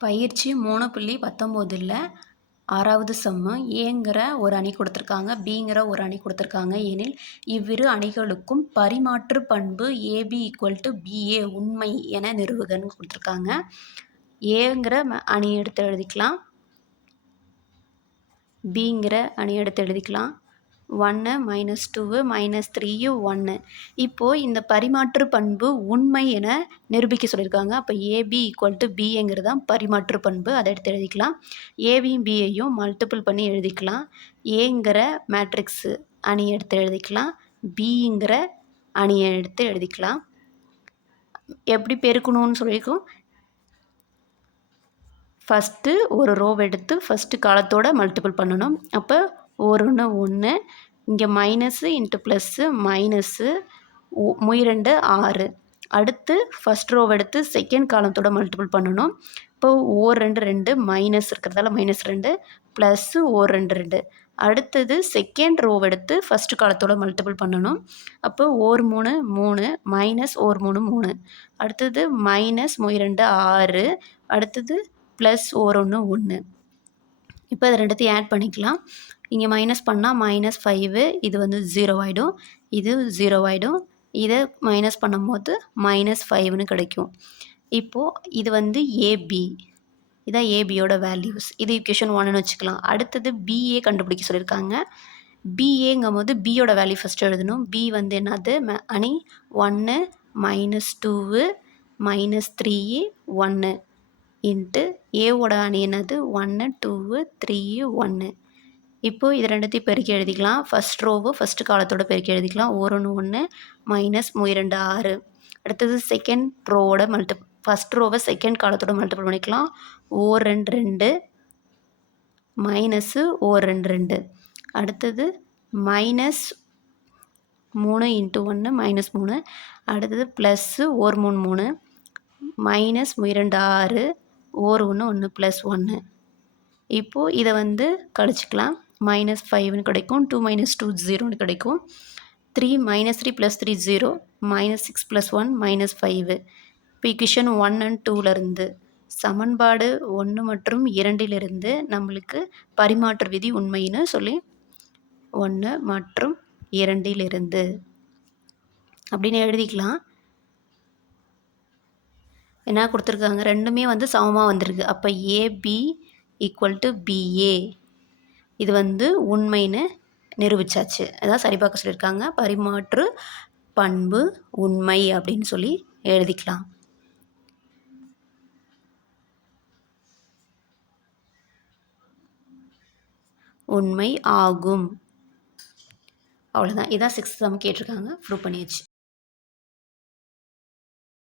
பயிற்சி 3.19ல் 6வது சம்மு ஏங்கிற ஒரு அணி கொடுத்துருக்காங்க, பிங்கிற ஒரு அணி கொடுத்துருக்காங்க. எனில் இவ்விரு அணிகளுக்கும் பரிமாற்று பண்பு ஏபி = பிஏ உண்மை என நிறுவுகன்னு கொடுத்துருக்காங்க. ஏங்கிற அணி எடுத்து எழுதிக்கலாம், பிங்கிற அணி எடுத்து எழுதிக்கலாம். 1 -2 -3 1. இப்போது இந்த பரிமாற்று பண்பு உண்மை என நிரூபிக்க சொல்லியிருக்காங்க. அப்போ ஏபி = பிங்கிறது தான் பரிமாற்று பண்பு. அதை எடுத்து எழுதிக்கலாம். ஏபியும் பியையும் மல்டிபிள் பண்ணி எழுதிக்கலாம். ஏங்கிற மேட்ரிக்ஸு அணி எடுத்து எழுதிக்கலாம், பிங்கிற அணியை எடுத்து எழுதிக்கலாம். எப்படி பெருக்கணும்னு சொல்லியிருக்கோம். ஃபஸ்ட்டு ஒரு ரோவ் எடுத்து ஃபஸ்ட்டு காலத்தோட மல்டிபிள் பண்ணணும். அப்போ 1 1, இங்கே மைனஸு இன்ட்டு ப்ளஸ்ஸு மைனஸு 2 6. அடுத்து ஃபஸ்ட் ரோவ் எடுத்து செகண்ட் காலத்தோட மல்டிபிள் பண்ணணும். இப்போ 2 2 மைனஸ் இருக்கிறதால -2 ப்ளஸ்ஸு 2 2. அடுத்தது செகண்ட் ரோவ் எடுத்து ஃபஸ்ட்டு காலத்தோட மல்டிபிள் பண்ணணும். அப்போ 3 3 மைனஸ் 3 3. அடுத்தது -2 6. அடுத்தது ப்ளஸ் 1 1. இப்போ இது ரெண்டுத்தையும் ஆட் பண்ணிக்கலாம். இங்கே மைனஸ் பண்ணால் -5, இது வந்து 0 ஆகிடும், இது 0 ஆகிடும். இதை மைனஸ் பண்ணும்போது -5ன்னு கிடைக்கும். இப்போது இது வந்து ஏபி, இதான் ஏபியோட வேல்யூஸ். இது ஈக்குவேஷன் 1ன்னு வச்சுக்கலாம். அடுத்தது பிஏ கண்டுபிடிக்க சொல்லியிருக்காங்க. பிஏங்கும் போது பியோட வேல்யூ ஃபஸ்ட்டு எழுதணும். பி வந்து என்னது அணி 1 -2 -3 1 இன்ட்டு ஏவோட அணி என்னது 1 2 3 1. இப்போது இது ரெண்டுத்தையும் பெருக்கி எழுதிக்கலாம். ஃபஸ்ட் ரோவு ஃபஸ்ட்டு காலத்தோட பெருக்கி எழுதிக்கலாம். 1 1 -2 6. அடுத்தது செகண்ட் ரோவோட ஃபஸ்ட் ரோவை செகண்ட் காலத்தோட மல்டிபிள் பண்ணிக்கலாம். 2 2 மைனஸு 2 2. அடுத்தது -3 × 1 -3. அடுத்தது ப்ளஸ்ஸு 3 3 -2 6 1 1 ப்ளஸ் 1. இப்போது இதை வந்து கழிச்சிக்கலாம். -5ன்னு கிடைக்கும். 2 - 2 0ன்னு கிடைக்கும். 3 -3 + 3 0 -6 + 1 -5. இப்போ ஈக்குவேஷன் 1 and 2லேருந்து சமன்பாடு 1 மற்றும் 2லிருந்து நம்மளுக்கு பரிமாற்று விதி உண்மைன்னு சொல்லி 1 மற்றும் 2லிருந்து அப்படின்னு எழுதிக்கலாம். என்ன கொடுத்துருக்காங்க, ரெண்டுமே வந்து சமமாக வந்திருக்கு. அப்போ ஏபி = பிஏ இது வந்து உண்மைன்னு நிரூபித்தாச்சு. அதான் சரிபார்க்க சொல்லியிருக்காங்க. பரிமாற்று பண்பு உண்மை அப்படின்னு சொல்லி எழுதிக்கலாம். உண்மை ஆகும். அவ்வளோதான். இதான் 6th சம் கேட்டிருக்காங்க. ப்ரூவ் பண்ணியாச்சு.